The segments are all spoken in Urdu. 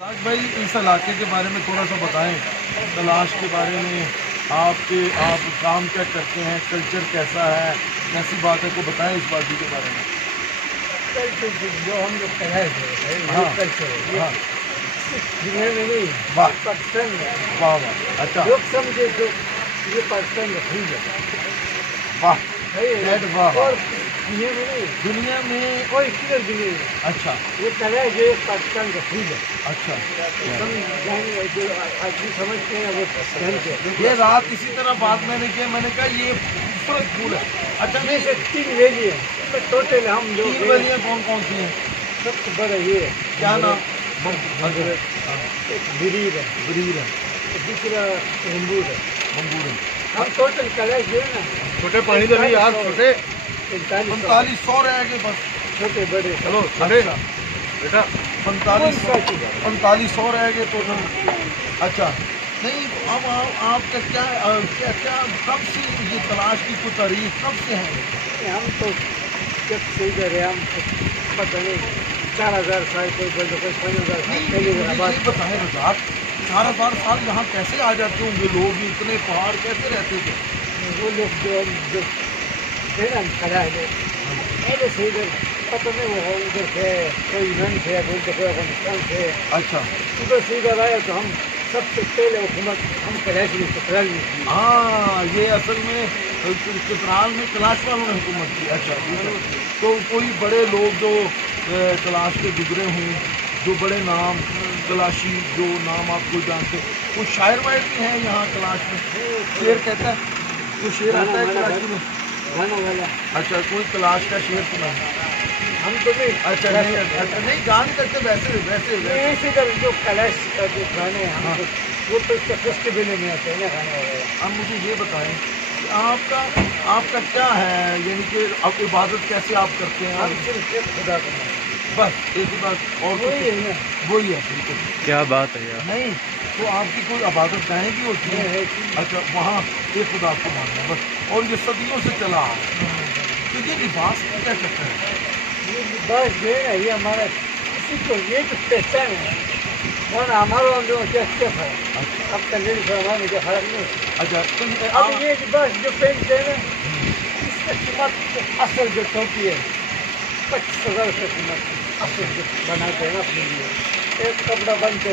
راج بھائی اس علاقے کے بارے میں تھوڑا سا بتائیں، تلاش کے بارے میں آپ کام کیا کرتے ہیں، کلچر کیسا ہے، کیسی بات ہے کو بتائیں اس بازی کے بارے میں۔ کلچر جو ہم لوگ تلاش ہے ہاں کلچر ہے، ہاں دنیا میں نہیں واہ پاکستان میں واہ واہ، اچھا لوگ سمجھے جو یہ پاکستان میں ٹھیک ہے واہ صحیح واہ اور دنیا میں نہیں دنیا میں کوئی کدھر بھی نہیں ہے۔ اچھا یہ تلاش جو ہے پاکستان کا ٹھیک ہے، اچھا ہم جانے جو آدمی سمجھتے ہیں وہ جانتے ہیں۔ یہ رات اسی طرح بات میں نے کی، میں نے کہا یہ خوبصورت پھول ہے۔ اچھا میں سے 3 ویلی ہے ٹوٹل، ہم جو 3 ویلیاں کون کون سی ہیں؟ سب سے بڑا یہ ہے کیا نام؟ ایک بریر ہے، بریر ہے، دوسرا رمبور ہے۔ منگور ہے۔ ہم ٹوٹل کلاش جو ہے نا چھوٹے پانی تو نہیں یار، چھوٹے 4500 رہ گئے بس۔ چھوٹے بڑے چلو اچھا بیٹا 4500 رہ گئے تو اچھا نہیں۔ اب آپ کا کیا کب سے یہ تلاش کی کوئی تاریخ کب سے ہے؟ ہم تو جب سے ادھر ہے ہم کو پتہ نہیں 4000 سال کوئی بولتے کوئی 5000 سال پہلے مجھے بعد یہ بتائیں رزاق، 4000 سال یہاں کیسے آ جاتے ہوں گے لوگ، اتنے پہاڑ کیسے رہتے تھے؟ وہ لوگ جو تھے نا کلاش میں پہلے سے ادھر پتہ نہیں وہ ادھر تھے، کوئی نن تھے بولتے کوئی افغانستان تھے، اچھا ادھر سے ادھر آیا تو ہم سب سے پہلے حکومت ہم کلاش میں چترال میں کی۔ ہاں یہ اصل میں چترال میں کلاش والوں نے حکومت کی۔ اچھا تو کوئی بڑے لوگ جو کلاش کے گزرے ہوں، جو بڑے نام کلاشی جو نام آپ کو جانتے، کوئی شاعر واعر بھی ہیں یہاں کلاش میں؟ شعر کہتا ہے کوئی شعر آتا ہے کلاشی میں؟ گانا والا اچھا کوئی کلاش کا شعر سنا ہے؟ ہم تو نہیں اچھا نہیں گان کرتے ویسے اسی طرح جو کلاش کا جو گانے ہیں ہم کو وہ تو فیسٹیول میں آتے ہیں نا گانا وغیرہ۔ اب مجھے یہ بتائیں کہ آپ کا کیا ہے، یعنی کہ اب عبادت کیسے آپ کرتے ہیں؟ ہم صرف ایک خدا کا نام بس ایک ہی بات اور وہی ہے نا، وہی ہے بالکل۔ کیا بات ہے یار۔ نہیں تو آپ کی کوئی عبادت گاہیں بھی ہوتی ہے؟ اچھا وہاں ایک خدا کو ماننا بس، اور یہ صدیوں سے چلا آ رہا ہے۔ تو یہ لباس کا کیا کرتا ہے؟ یہ لباس جو ہے نا یہ ہمارا اسی کو یہ جو پہچان ہے ورنہ ہمارا جو کیا ہے اب کا لیڈی فرمان میں جو فرق نہیں ہے۔ اچھا اب یہ لباس جو پہنتے ہیں نا اس کا قیمت اصل جو ٹوپی ہے 25,000 روپے قیمت اصل جو بناتے ہیں نا اپنے لیے، ایک کپڑا بنتے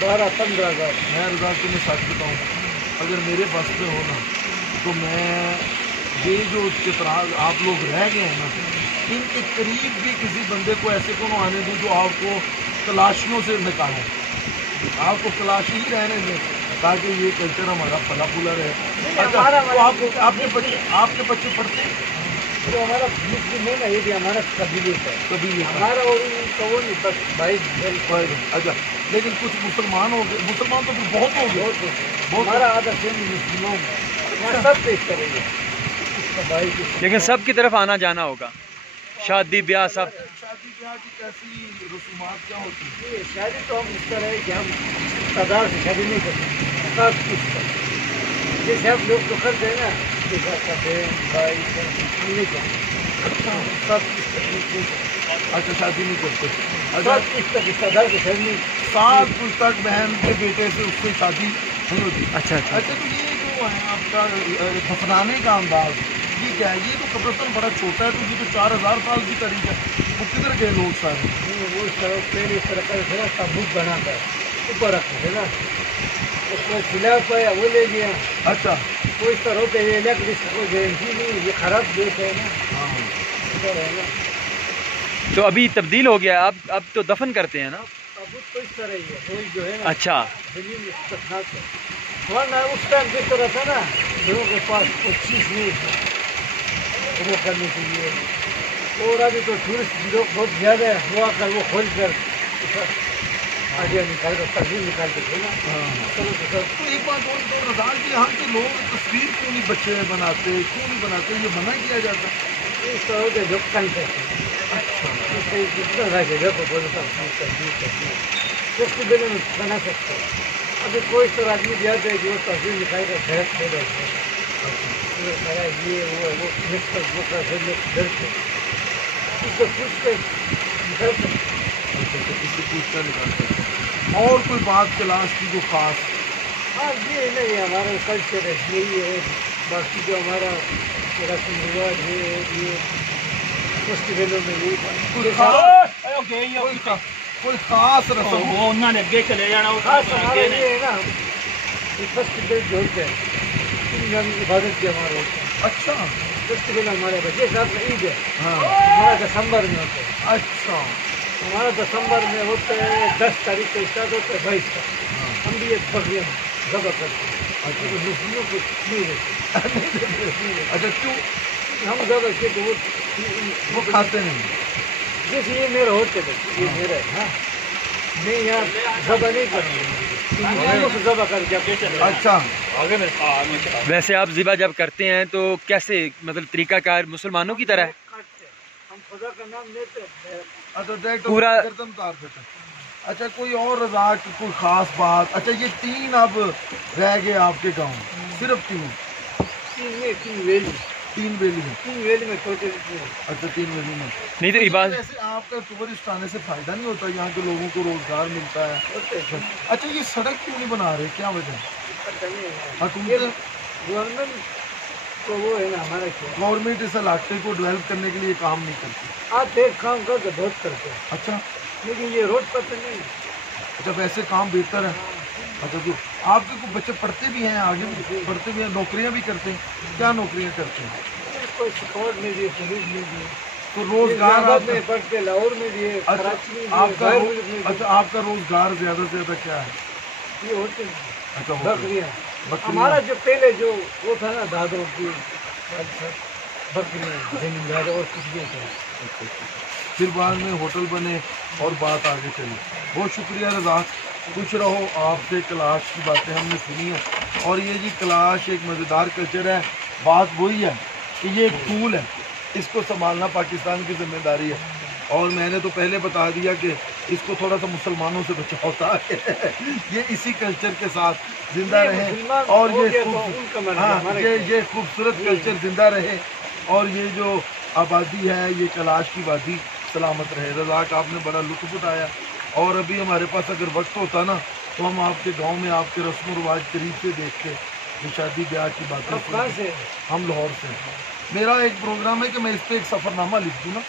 12-15,000۔ میں رضا تمہیں سچ بتاؤں، اگر میرے بس میں ہو نا تو میں یہ جو چترال آپ لوگ رہ گئے ہیں نا ان کے قریب بھی کسی بندے کو ایسے کو نہ آنے دوں جو آپ کو تلاشیوں سے نکالے، آپ کو تلاشی ہی رہنے دیں تاکہ یہ کلچر ہمارا پھلا پھولا رہے۔ اچھا تو آپ کے بچے پڑھتے ہیں؟ جو ہمارا مسلم ہے نا یہ بھی ہمارا قبیلت ہے، کبھی یہ ہمارا اور ان کا وہ نہیں بس بھائی اچھا لیکن کچھ مسلمان ہو گئے، مسلمان تو پھر بہت ہو گئے۔ ہمارا آدھا فیملی مسلمان ہے، یہاں سب پیش کریں گے اس کا بھائی کی۔ لیکن سب کی طرف آنا جانا ہوگا، شادی بیاہ سب۔ شادی بیاہ کی کیسی رسومات کیا ہوتی ہیں؟ یہ شادی تو ہم اس طرح ہے کہ ہم تعداد سے شادی نہیں کرتے، سب کچھ کرتے جیسے ہم لوگ تو کرتے ہیں نا جیسا کا بہن بھائی ہم نہیں کرتے، سب کچھ کرتے۔ اچھا شادی نہیں کرتے؟ سب کچھ کرتے تعداد سے شادی نہیں۔ 7 کچھ تک بہن کے بیٹے سے اس سے شادی نہیں ہوتی۔ اچھا اچھا اچھا تو یہ جو ہے آپ کا دفنانے کا انداز یہ کیا ہے؟ یہ تو قبرستان بڑا چھوٹا ہے تو یہ تو 4000 سال کی تاریخ ہے، وہ کدھر گئے لوگ سارے؟ وہ اس طرح پہلے اس طرح کرتے نا تابوت بنا کر اوپر رکھتے تھے نا، اس کو سلا پایا وہ لے گیا۔ اچھا وہ اس طرح ہوتے یہ لکڑی سے کوئی گارنٹی نہیں، یہ خراب دیتے ہیں نا ہاں ادھر ہے نا۔ تو ابھی تبدیل ہو گیا ہے، اب تو دفن کرتے ہیں نا؟ تابوت تو اس طرح ہی ہے، وہی جو ہے نا اچھا زمین میں دفناتے ہیں، ورنہ اس ٹائم جس طرح تھا نا لوگوں کے پاس کوئی چیز نہیں تھی وہ کرنے کے لیے، اور ابھی تو ٹورسٹ لوگ بہت زیادہ ہے، وہ آ کر وہ کھول کر آگے نکال کر تصویر نکالتے تھے نا۔ تو ایک بات اور تو رضا کہ یہاں کے لوگ تصویر کیوں نہیں بچے بناتے، کیوں نہیں بناتے، یہ منع کیا جاتا ہے؟ اس طرح کے لوگ کم کرتے ہیں۔ جتنا رہ جگہ کو بولے تصویر فیسٹیول میں بنا سکتے ہیں۔ ابھی کوئی اس طرح آدمی دیا ہے کہ وہ تصویر نکال کر گھر چھوڑ دیتے ہیں، یہ وہ مکس کر وہ کر لوگ گھر سے اس کو پوچھ کے نکال سکتے ہیں۔ اس سے پوچھ کر نکالتے ہیں۔ اور کوئی بات کلاش کی جو خاص؟ ہاں یہ نہیں ہمارا کلچر ہے یہی ہے، باقی جو ہمارا رسم رواج ہے یہ فیسٹیولوں میں یہی کوئی خاص رسم خاص ہمارا یہ ہے نا فیسٹیول جو ہوتے ہیں ان میں ہم عبادت بھی ہمارے ہوتے ہیں. اچھا فیسٹیول ہمارے بچے ساتھ میں عید ہے، ہاں ہمارا دسمبر میں ہوتا ہے. اچھا ہمارا دسمبر میں ہوتا ہے 10 تاریخ سے اسٹارٹ ہوتا ہے 22 تک. ہم بھی ایک بکریاں ذبح کرتے ہیں. مسلموں کو نہیں دیتے. اچھا کیوں ہم ذبح کیے تو وہ کھاتے نہیں؟ جیسے یہ میرا ہوتے تھے یہ میرا ہے. ہاں میں یہاں ذبح نہیں کروں گا، ذبح کر کے اچھا ویسے آپ ذبح جب کرتے ہیں تو کیسے مطلب طریقہ کار مسلمانوں کی طرح ہے؟ ہم خدا کا نام لیتے ہیں. اچھا پورا- گردن اتار دیتے ہیں. اچھا کوئی اور رضا کی کوئی خاص بات؟ اچھا یہ 3 اب رہ گئے آپ کے گاؤں، صرف 3 تین ویلی 3 ویلی ہیں. میں چھوٹے اچھا 3 ویلی میں. نہیں تو عبادت ایسے آپ کا ٹورسٹ آنے سے فائدہ نہیں ہوتا؟ یہاں کے لوگوں کو روزگار ملتا ہے. ہوتے ہیں. اچھا یہ سڑک کیوں نہیں بنا رہے، کیا وجہ ہے؟ حکومت گورنمنٹ تو وہ ہے نا ہمارا کیا گورنمنٹ اس علاقے کو ڈیولپ کرنے کے لیے کام نہیں کرتی. آپ ایک کام کرتے بہت کرتے ہیں اچھا لیکن یہ روڈ پر تو نہیں. اچھا ویسے کام بہتر ہے. اچھا جو آپ کے کچھ بچے پڑھتے بھی ہیں، آگے بھی پڑھتے بھی ہیں، نوکریاں بھی کرتے ہیں؟ کیا نوکریاں کرتے ہیں؟ کوئی سپورٹ نہیں دیے، پولیس نہیں دیے. تو روزگار اسلام میں پڑھتے، لاہور میں دیے، کراچی میں آپ دیے، کا غیر ملک میں اچھا آپ کا روزگار زیادہ سے زیادہ کیا ہے؟ دیے. یہ ہوتے ہیں اچھا بکریاں. بکریاں. ہمارا جو پہلے جو وہ تھا نا دادوں کی بکریاں زمیندار اور کچھ بھی تھا. پھر بعد میں ہوٹل بنے اور بات آگے چلی. بہت شکریہ رضا، خوش رہو. آپ سے کلاش کی باتیں ہم نے سنی ہیں، اور یہ جی کلاش ایک مزیدار کلچر ہے. بات وہی ہے کہ یہ ایک ٹول ہے، اس کو سنبھالنا پاکستان کی ذمہ داری ہے. اور میں نے تو پہلے بتا دیا کہ اس کو تھوڑا سا مسلمانوں سے بچا ہوتا ہے. یہ اسی کلچر کے ساتھ زندہ رہیں اور یہ خوبصورت کلچر زندہ رہے، اور یہ جو آبادی ہے یہ کلاش کی وادی سلامت رہے. رزاق آپ نے بڑا لطف اٹھایا، اور ابھی ہمارے پاس اگر وقت ہوتا نا تو ہم آپ کے گاؤں میں آپ کے رسم و رواج قریب سے دیکھتے، جو شادی بیاہ کی باتیں سنتے. ہم لاہور سے ہیں. میرا ایک پروگرام ہے کہ میں اس پہ ایک سفر نامہ لکھ دوں نا،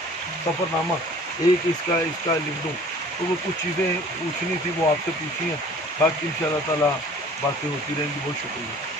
سفر نامہ ایک اس کا لکھ دوں. تو وہ کچھ چیزیں پوچھنی تھی وہ آپ سے پوچھی ہیں، باقی ان شاء اللہ تعالیٰ باتیں ہوتی رہیں گی. بہت شکریہ.